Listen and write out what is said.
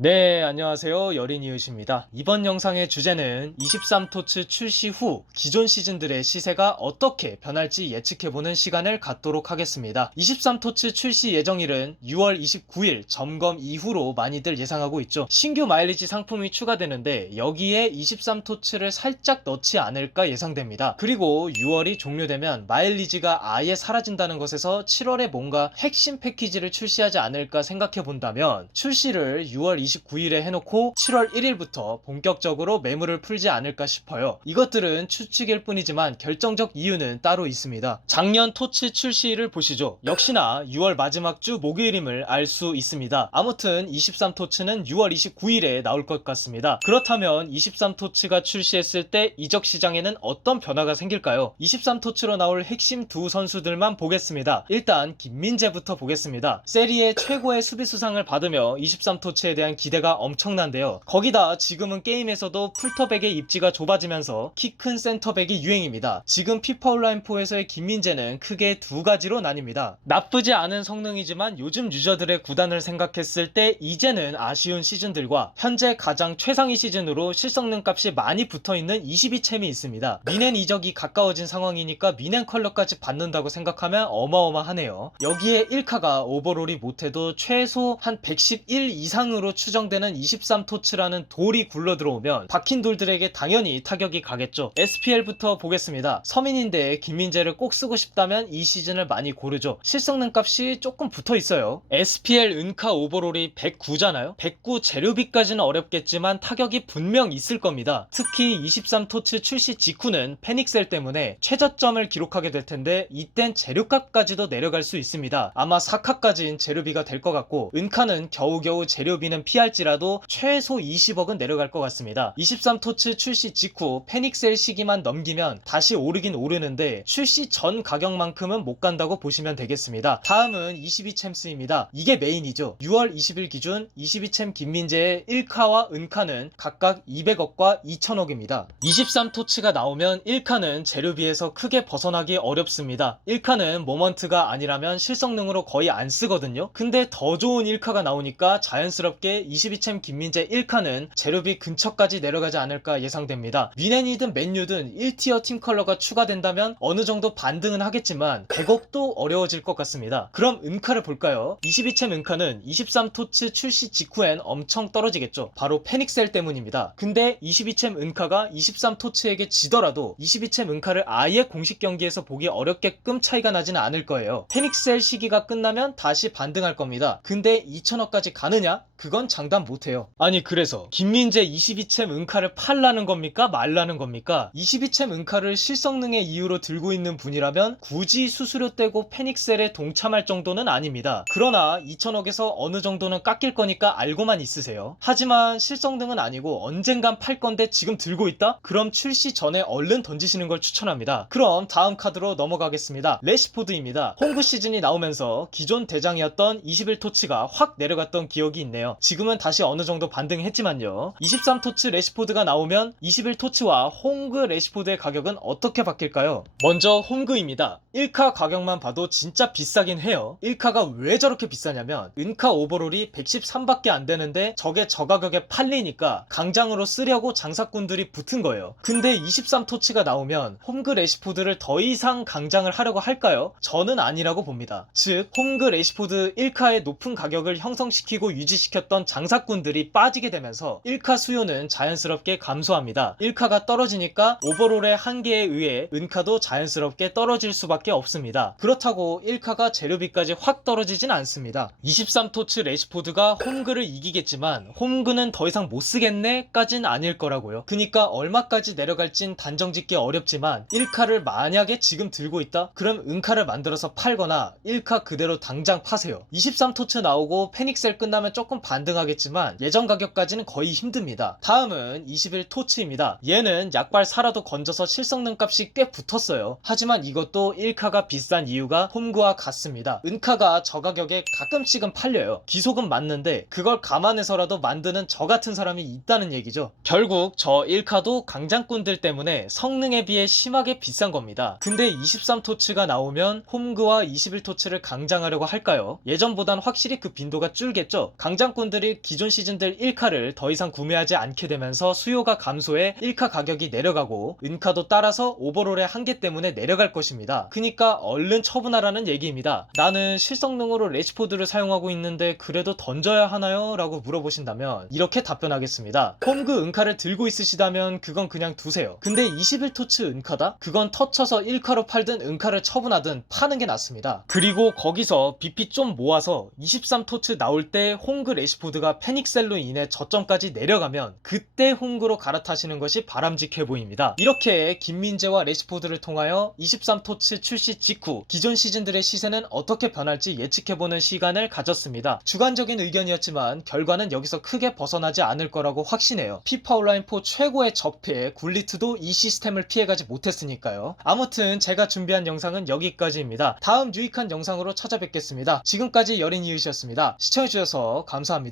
네, 안녕하세요. 여린이웃입니다. 이번 영상의 주제는 23토츠 출시 후 기존 시즌들의 시세가 어떻게 변할지 예측해보는 시간을 갖도록 하겠습니다. 23토츠 출시 예정일은 6월 29일 점검 이후로 많이들 예상하고 있죠. 신규 마일리지 상품이 추가되는데 여기에 23토츠를 살짝 넣지 않을까 예상됩니다. 그리고 6월이 종료되면 마일리지가 아예 사라진다는 것에서 7월에 뭔가 핵심 패키지를 출시하지 않을까 생각해본다면 출시를 6월 29일에 해놓고 7월 1일부터 본격적으로 매물을 풀지 않을까 싶어요. 이것들은 추측일 뿐이지만 결정적 이유는 따로 있습니다. 작년 토치 출시일을 보시죠. 역시나 6월 마지막 주 목요일임을 알 수 있습니다. 아무튼 23토치는 6월 29일에 나올 것 같습니다. 그렇다면 23토치가 출시했을 때 이적 시장에는 어떤 변화가 생길까요? 23토치로 나올 핵심 두 선수들만 보겠습니다. 일단 김민재부터 보겠습니다. 세리의 최고의 수비수상을 받으며 23토치에 대한 기대가 엄청난데요. 거기다 지금은 게임에서도 풀터백의 입지가 좁아지면서 키 큰 센터백이 유행입니다. 지금 피파 온라인4에서의 김민재는 크게 두 가지로 나뉩니다. 나쁘지 않은 성능이지만 요즘 유저들의 구단을 생각했을 때 이제는 아쉬운 시즌들과 현재 가장 최상위 시즌으로 실성능 값이 많이 붙어있는 22챔이 있습니다. 미넨 이적이 가까워진 상황이니까 미넨 컬러까지 받는다고 생각하면 어마어마하네요. 여기에 1카가 오버롤이 못해도 최소 한 111 이상으로 추정되는 23토츠라는 돌이 굴러들어오면 박힌 돌들에게 당연히 타격이 가겠죠. SPL부터 보겠습니다. 서민인데 김민재를 꼭 쓰고 싶다면 이 시즌을 많이 고르죠. 실성능 값이 조금 붙어있어요. SPL 은카 오버롤이 109잖아요. 109 재료비까지는 어렵겠지만 타격이 분명 있을 겁니다. 특히 23토츠 출시 직후는 패닉셀 때문에 최저점을 기록하게 될 텐데 이땐 재료값까지도 내려갈 수 있습니다. 아마 4카까지는 재료비가 될 것 같고 은카는 겨우겨우 재료비는 피할지라도 최소 20억은 내려갈 것 같습니다. 23토츠 출시 직후 패닉셀 시기만 넘기면 다시 오르긴 오르는데 출시 전 가격만큼은 못 간다고 보시면 되겠습니다. 다음은 22챔스입니다. 이게 메인이죠. 6월 20일 기준 22챔 김민재의 1카와 은카는 각각 200억과 2000억입니다. 23토츠가 나오면 1카는 재료비에서 크게 벗어나기 어렵습니다. 1카는 모먼트가 아니라면 실성능으로 거의 안 쓰거든요. 근데 더 좋은 1카가 나오니까 자연스럽게 22챔 김민재 1카는 재료비 근처까지 내려가지 않을까 예상됩니다. 미넨이든 맨유든 1티어 팀 컬러가 추가된다면 어느 정도 반등은 하겠지만 100억도 어려워질 것 같습니다. 그럼 은카를 볼까요? 22챔 은카는 23토츠 출시 직후엔 엄청 떨어지겠죠. 바로 패닉셀 때문입니다. 근데 22챔 은카가 23토츠에게 지더라도 22챔 은카를 아예 공식 경기에서 보기 어렵게끔 차이가 나지는 않을 거예요. 패닉셀 시기가 끝나면 다시 반등할 겁니다. 근데 2000억까지 가느냐? 그건 장담 못해요. 아니 그래서 김민재 22챔 은카를 팔라는 겁니까? 말라는 겁니까? 22챔 은카를 실성능의 이유로 들고 있는 분이라면 굳이 수수료 떼고 패닉셀에 동참할 정도는 아닙니다. 그러나 2000억에서 어느 정도는 깎일 거니까 알고만 있으세요. 하지만 실성능은 아니고 언젠간 팔 건데 지금 들고 있다? 그럼 출시 전에 얼른 던지시는 걸 추천합니다. 그럼 다음 카드로 넘어가겠습니다. 레시포드입니다. 홍구 시즌이 나오면서 기존 대장이었던 21토치가 확 내려갔던 기억이 있네요. 지금은 다시 어느 정도 반등했지만요. 23토치 레시포드가 나오면 21토치와 홍그 레시포드의 가격은 어떻게 바뀔까요? 먼저 홍그입니다. 1카 가격만 봐도 진짜 비싸긴 해요. 1카가 왜 저렇게 비싸냐면 은카 오버롤이 113밖에 안 되는데 저게 저 가격에 팔리니까 강장으로 쓰려고 장사꾼들이 붙은 거예요. 근데 23토치가 나오면 홈그 레시포드를 더 이상 강장을 하려고 할까요? 저는 아니라고 봅니다. 즉 홈그 레시포드 1카의 높은 가격을 형성시키고 유지시켰던 장사꾼들이 빠지게 되면서 1카 수요는 자연스럽게 감소합니다. 1카가 떨어지니까 오버롤의 한계에 의해 은카도 자연스럽게 떨어질 수밖에 없습니다. 그렇다고 1카가 재료비까지 확 떨어지진 않습니다. 23토츠 레시포드가 홈그를 이기겠지만 홈그는 더 이상 못 쓰겠네? 까진 아닐 거라고요. 그니까 얼마까지 내려갈진 단정짓기 어렵지만 1카를 만약에 지금 들고 있다? 그럼 은카를 만들어서 팔거나 1카 그대로 당장 파세요. 23토츠 나오고 패닉셀 끝나면 조금 반등하겠지만 예전 가격까지는 거의 힘듭니다. 다음은 21토츠입니다. 얘는 약발 사라도 건져서 실성능 값이 꽤 붙었어요. 하지만 이것도 1카가 비싼 이유가 홈그와 같습니다. 은카가 저 가격에 가끔씩은 팔려요. 기속은 맞는데 그걸 감안해서라도 만드는 저 같은 사람이 있다는 얘기죠. 결국 저 1카도 강장꾼들 때문에 성능에 비해 심하게 비싼 겁니다. 근데 23토츠가 나오면 홈그와 21토츠를 강장하려고 할까요? 예전보단 확실히 그 빈도가 줄겠죠. 강장꾼들이 사람들이 기존 시즌들 1카를 더 이상 구매하지 않게 되면서 수요가 감소해 1카 가격이 내려가고 은카도 따라서 오버롤의 한계 때문에 내려갈 것입니다. 그니까 얼른 처분하라는 얘기입니다. 나는 실성능으로 레시포드를 사용하고 있는데 그래도 던져야 하나요? 라고 물어보신다면 이렇게 답변하겠습니다. 홈그 은카를 들고 있으시다면 그건 그냥 두세요. 근데 21토츠 은카다? 그건 터쳐서 1카로 팔든 은카를 처분하든 파는 게 낫습니다. 그리고 거기서 BP 좀 모아서 23토츠 나올 때 홈그 레시포드가 패닉셀로 인해 저점까지 내려가면 그때 홈그로 갈아타시는 것이 바람직해 보입니다. 이렇게 김민재와 레시포드를 통하여 23토츠 출시 직후 기존 시즌들의 시세는 어떻게 변할지 예측해보는 시간을 가졌습니다. 주관적인 의견이었지만 결과는 여기서 크게 벗어나지 않을 거라고 확신해요. 피파 온라인4 최고의 적폐 굴리트도 이 시스템을 피해가지 못했으니까요. 아무튼 제가 준비한 영상은 여기까지입니다. 다음 유익한 영상으로 찾아뵙겠습니다. 지금까지 여린이웃이었습니다. 시청해주셔서 감사합니다.